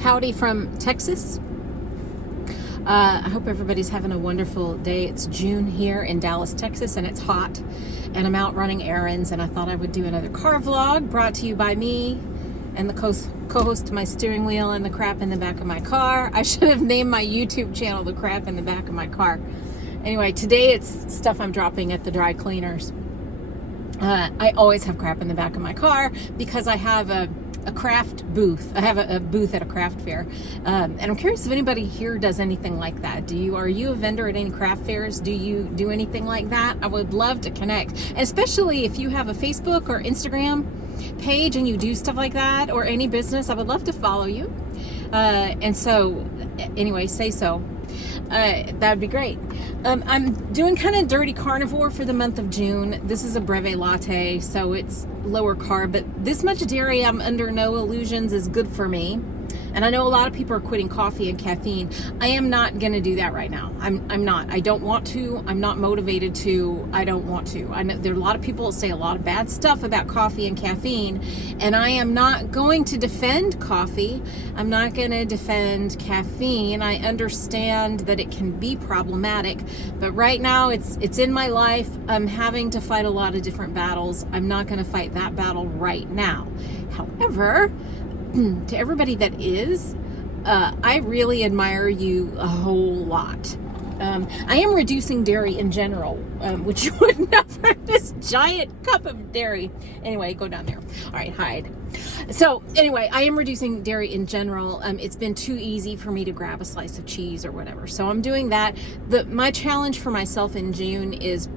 Howdy from Texas. I hope everybody's having a wonderful day. It's June here in Dallas, Texas, and it's hot, and I'm out running errands, and I thought I would do another car vlog brought to you by me and the co-host to my steering wheel and the crap in the back of my car. I should have named my YouTube channel The Crap in the Back of My Car. Anyway, today it's stuff I'm dropping at the dry cleaners. I always have crap in the back of my car because I have a craft booth. I have a booth at a craft fair, and I'm curious if anybody here does anything like that. Are you a vendor at any craft fairs? Do you do anything like that? I would love to connect, and especially if you have a Facebook or Instagram page and you do stuff like that, or any business, I would love to follow you. And so anyway, say so. That would be great. I'm doing kind of dirty carnivore for the month of June. This is a breve latte, so it's lower carb, but this much dairy, I'm under no illusions, is good for me. And I know a lot of people are quitting coffee and caffeine. I am not going to do that right now. I'm not. I don't want to. I'm not motivated to. I don't want to. I know there are a lot of people that say a lot of bad stuff about coffee and caffeine, and I am not going to defend coffee. I'm not going to defend caffeine. I understand that it can be problematic, but right now it's in my life. I'm having to fight a lot of different battles. I'm not going to fight that battle right now. However, to everybody that is, I really admire you a whole lot. I am reducing dairy in general, which you would know from this giant cup of dairy. Anyway, go down there. All right, hide. So anyway, I am reducing dairy in general. It's been too easy for me to grab a slice of cheese or whatever. So I'm doing that. My challenge for myself in June is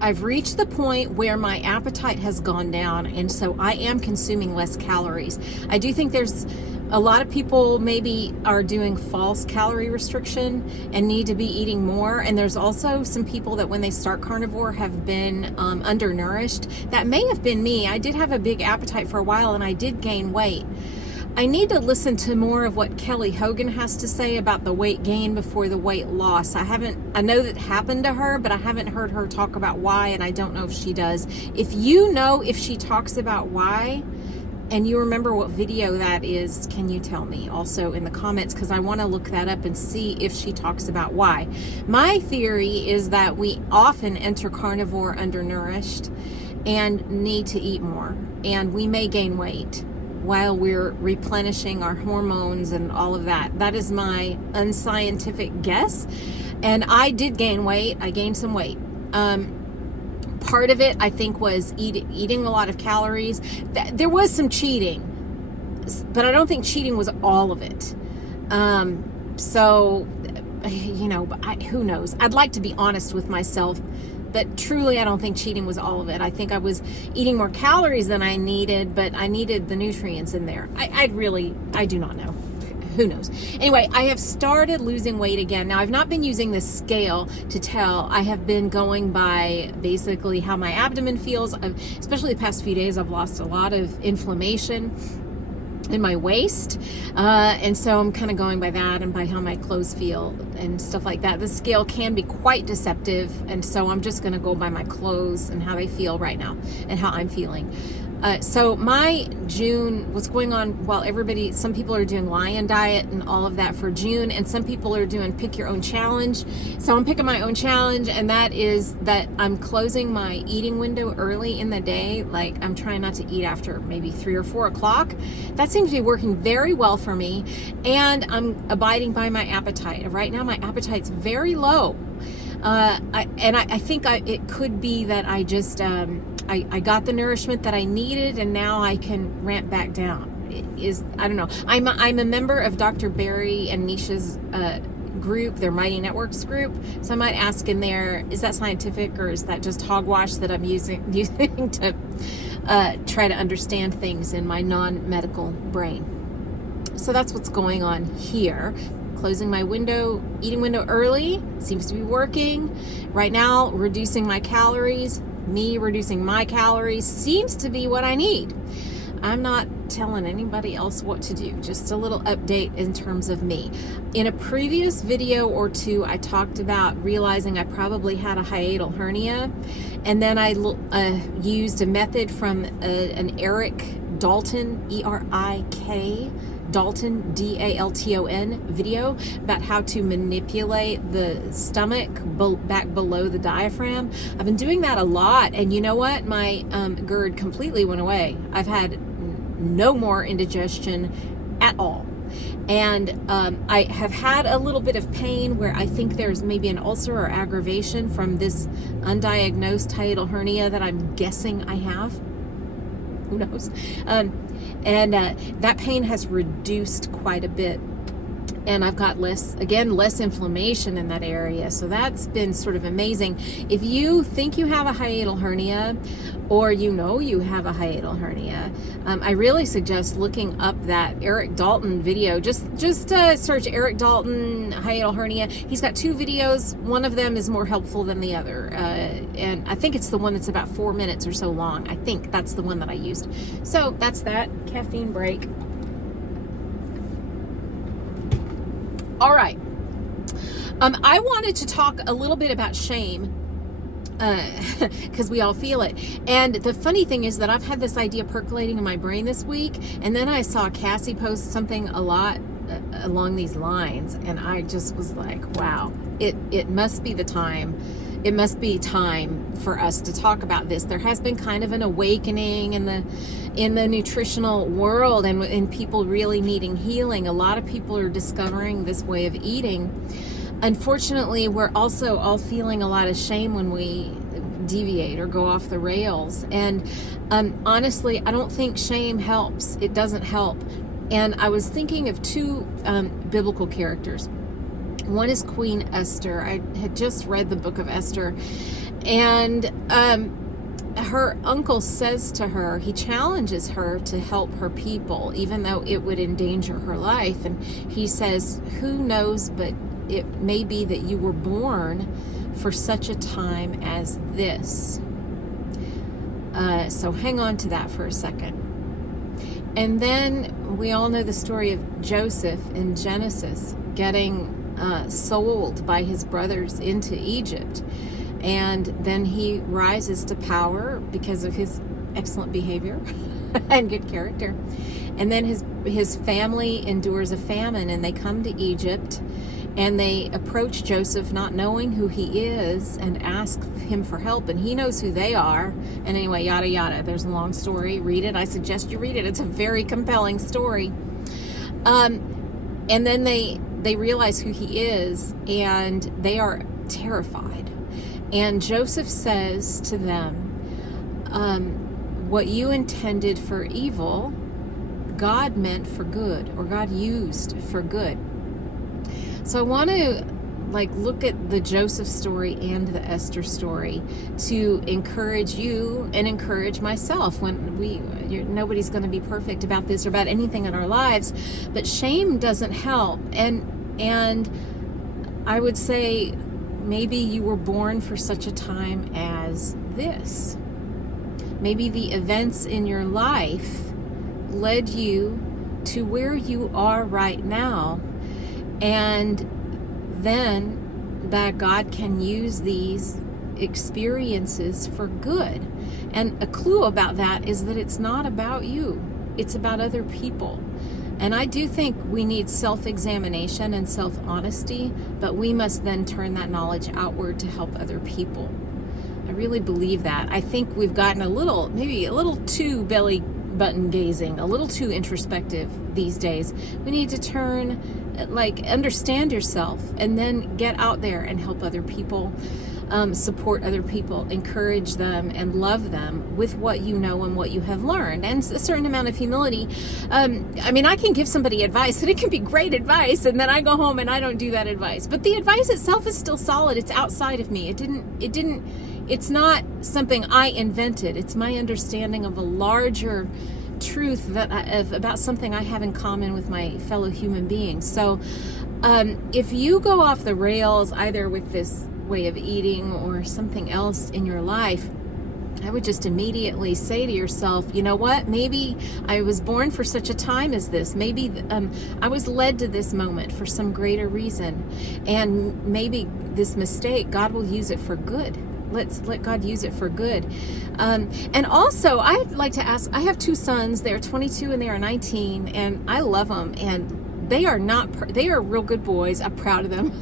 I've reached the point where my appetite has gone down, and so I am consuming less calories. I do think there's a lot of people maybe are doing false calorie restriction and need to be eating more, and there's also some people that when they start carnivore have been undernourished. That may have been me. I did have a big appetite for a while, and I did gain weight. I need to listen to more of what Kelly Hogan has to say about the weight gain before the weight loss. I know that happened to her, but I haven't heard her talk about why, and I don't know if she does. If you know if she talks about why, and you remember what video that is, can you tell me also in the comments? Because I want to look that up and see if she talks about why. My theory is that we often enter carnivore undernourished and need to eat more, and we may gain weight while we're replenishing our hormones and all of that. That is my unscientific guess. And I did gain weight. I gained some weight. Part of it, I think, was eating a lot of calories. There was some cheating, but I don't think cheating was all of it. So, who knows? I'd like to be honest with myself, but truly, I don't think cheating was all of it. I think I was eating more calories than I needed, but I needed the nutrients in there. I do not know. Who knows? Anyway, I have started losing weight again. Now, I've not been using the scale to tell. I have been going by basically how my abdomen feels. Especially the past few days, I've lost a lot of inflammation in my waist, and so I'm kind of going by that and by how my clothes feel and stuff like that. The scale can be quite deceptive, and so I'm just going to go by my clothes and how they feel right now and how I'm feeling. So my June, what's going on while some people are doing lion diet and all of that for June, and some people are doing pick your own challenge. So I'm picking my own challenge, and that is that I'm closing my eating window early in the day. Like, I'm trying not to eat after maybe 3 or 4 o'clock. That seems to be working very well for me, and I'm abiding by my appetite. Right now, my appetite's very low. I think it could be that I just I got the nourishment that I needed, and now I can ramp back down. I don't know. I'm a member of Dr. Barry and Nisha's group, their Mighty Networks group. So I might ask in there, is that scientific or is that just hogwash that I'm using to try to understand things in my non-medical brain? So that's what's going on here. Closing my eating window early seems to be working. Right now, reducing my calories. Me reducing my calories seems to be what I need. I'm not telling anybody else what to do. Just a little update in terms of me. In a previous video or two, I talked about realizing I probably had a hiatal hernia, and then I used a method from an Eric Dalton, E-R-I-K, Dalton, D-A-L-T-O-N video about how to manipulate the stomach back below the diaphragm. I've been doing that a lot, and you know what? My GERD completely went away. I've had no more indigestion at all. And I have had a little bit of pain where I think there's maybe an ulcer or aggravation from this undiagnosed hiatal hernia that I'm guessing I have. Who knows? And that pain has reduced quite a bit. And I've got less inflammation in that area. So that's been sort of amazing. If you think you have a hiatal hernia, or you know you have a hiatal hernia, I really suggest looking up that Eric Dalton video. Just search Eric Dalton hiatal hernia. He's got 2 videos. One of them is more helpful than the other. And I think it's the one that's about 4 minutes or so long. I think that's the one that I used. So that's that. Caffeine break. All right. I wanted to talk a little bit about shame, because we all feel it. And the funny thing is that I've had this idea percolating in my brain this week, and then I saw Cassie post something a lot along these lines, and I just was like, wow, it must be the time. It must be time for us to talk about this. There has been kind of an awakening in the nutritional world, and people really needing healing. A lot of people are discovering this way of eating. Unfortunately, we're also all feeling a lot of shame when we deviate or go off the rails. And honestly, I don't think shame helps. It doesn't help. And I was thinking of 2 biblical characters. One is Queen Esther. I had just read the book of Esther, and her uncle says to her, he challenges her to help her people, even though it would endanger her life. And he says, who knows, but it may be that you were born for such a time as this. So hang on to that for a second. And then we all know the story of Joseph in Genesis getting sold by his brothers into Egypt, and then he rises to power because of his excellent behavior and good character. And then his family endures a famine, and they come to Egypt, and they approach Joseph not knowing who he is and ask him for help, and he knows who they are. And anyway, yada yada, there's a long story. Read it. I suggest you read it. It's a very compelling story. And then they realize who he is, and they are terrified. And Joseph says to them, what you intended for evil, God meant for good, or God used for good. So I want to look at the Joseph story and the Esther story to encourage you and encourage myself. When nobody's going to be perfect about this or about anything in our lives, but shame doesn't help. And I would say maybe you were born for such a time as this. Maybe the events in your life led you to where you are right now, and then that God can use these experiences for good. And a clue about that is that it's not about you, it's about other people. And I do think we need self-examination and self-honesty, but we must then turn that knowledge outward to help other people. I really believe that. I think we've gotten maybe a little too belly button gazing, a little too introspective these days. We need to understand yourself, and then get out there and help other people, support other people, encourage them, and love them with what you know and what you have learned, and a certain amount of humility. I can give somebody advice, and it can be great advice, and then I go home and I don't do that advice. But the advice itself is still solid. It's outside of me. It's not something I invented. It's my understanding of a larger truth about something I have in common with my fellow human beings. So if you go off the rails, either with this way of eating or something else in your life, I would just immediately say to yourself, you know what, maybe I was born for such a time as this. Maybe I was led to this moment for some greater reason, and maybe this mistake, God will use it for good. let God use it for good. And also, I'd like to ask, I have 2 sons. They're 22 and they are 19, and I love them. And they are they are real good boys. I'm proud of them.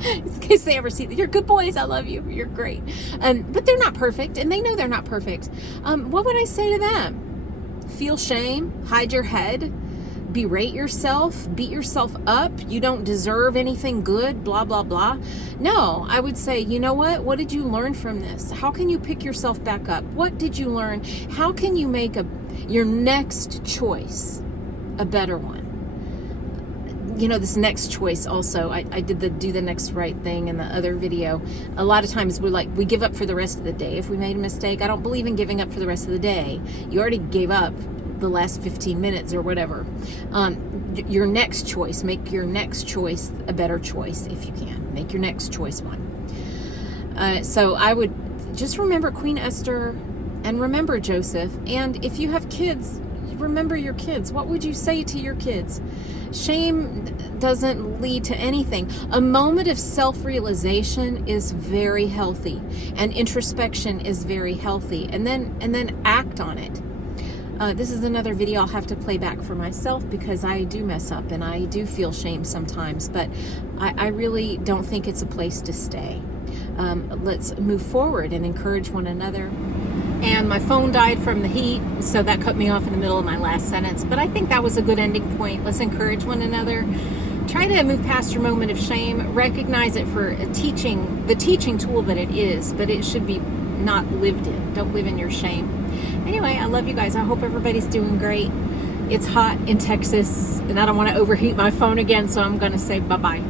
In case they ever see, you're good boys. I love you. You're great. But they're not perfect, and they know they're not perfect. What would I say to them? Feel shame, hide your head, berate yourself, beat yourself up. You don't deserve anything good, blah, blah, blah. No, I would say, you know what? What did you learn from this? How can you pick yourself back up? What did you learn? How can you make your next choice a better one? You know, this next choice also, I did do the next right thing in the other video. A lot of times we give up for the rest of the day if we made a mistake. I don't believe in giving up for the rest of the day. You already gave up the last 15 minutes or whatever. Your next choice, make your next choice a better choice if you can. Make your next choice one. So I would just remember Queen Esther and remember Joseph. And if you have kids, remember your kids. What would you say to your kids? Shame doesn't lead to anything. A moment of self-realization is very healthy, and introspection is very healthy. And then act on it. This is another video I'll have to play back for myself because I do mess up and I do feel shame sometimes, but I really don't think it's a place to stay. Let's move forward and encourage one another. And my phone died from the heat, so that cut me off in the middle of my last sentence. But I think that was a good ending point. Let's encourage one another. Try to move past your moment of shame. Recognize it for the teaching tool that it is, but it should be not lived in. Don't live in your shame. Anyway, I love you guys. I hope everybody's doing great. It's hot in Texas, and I don't want to overheat my phone again, so I'm going to say bye-bye.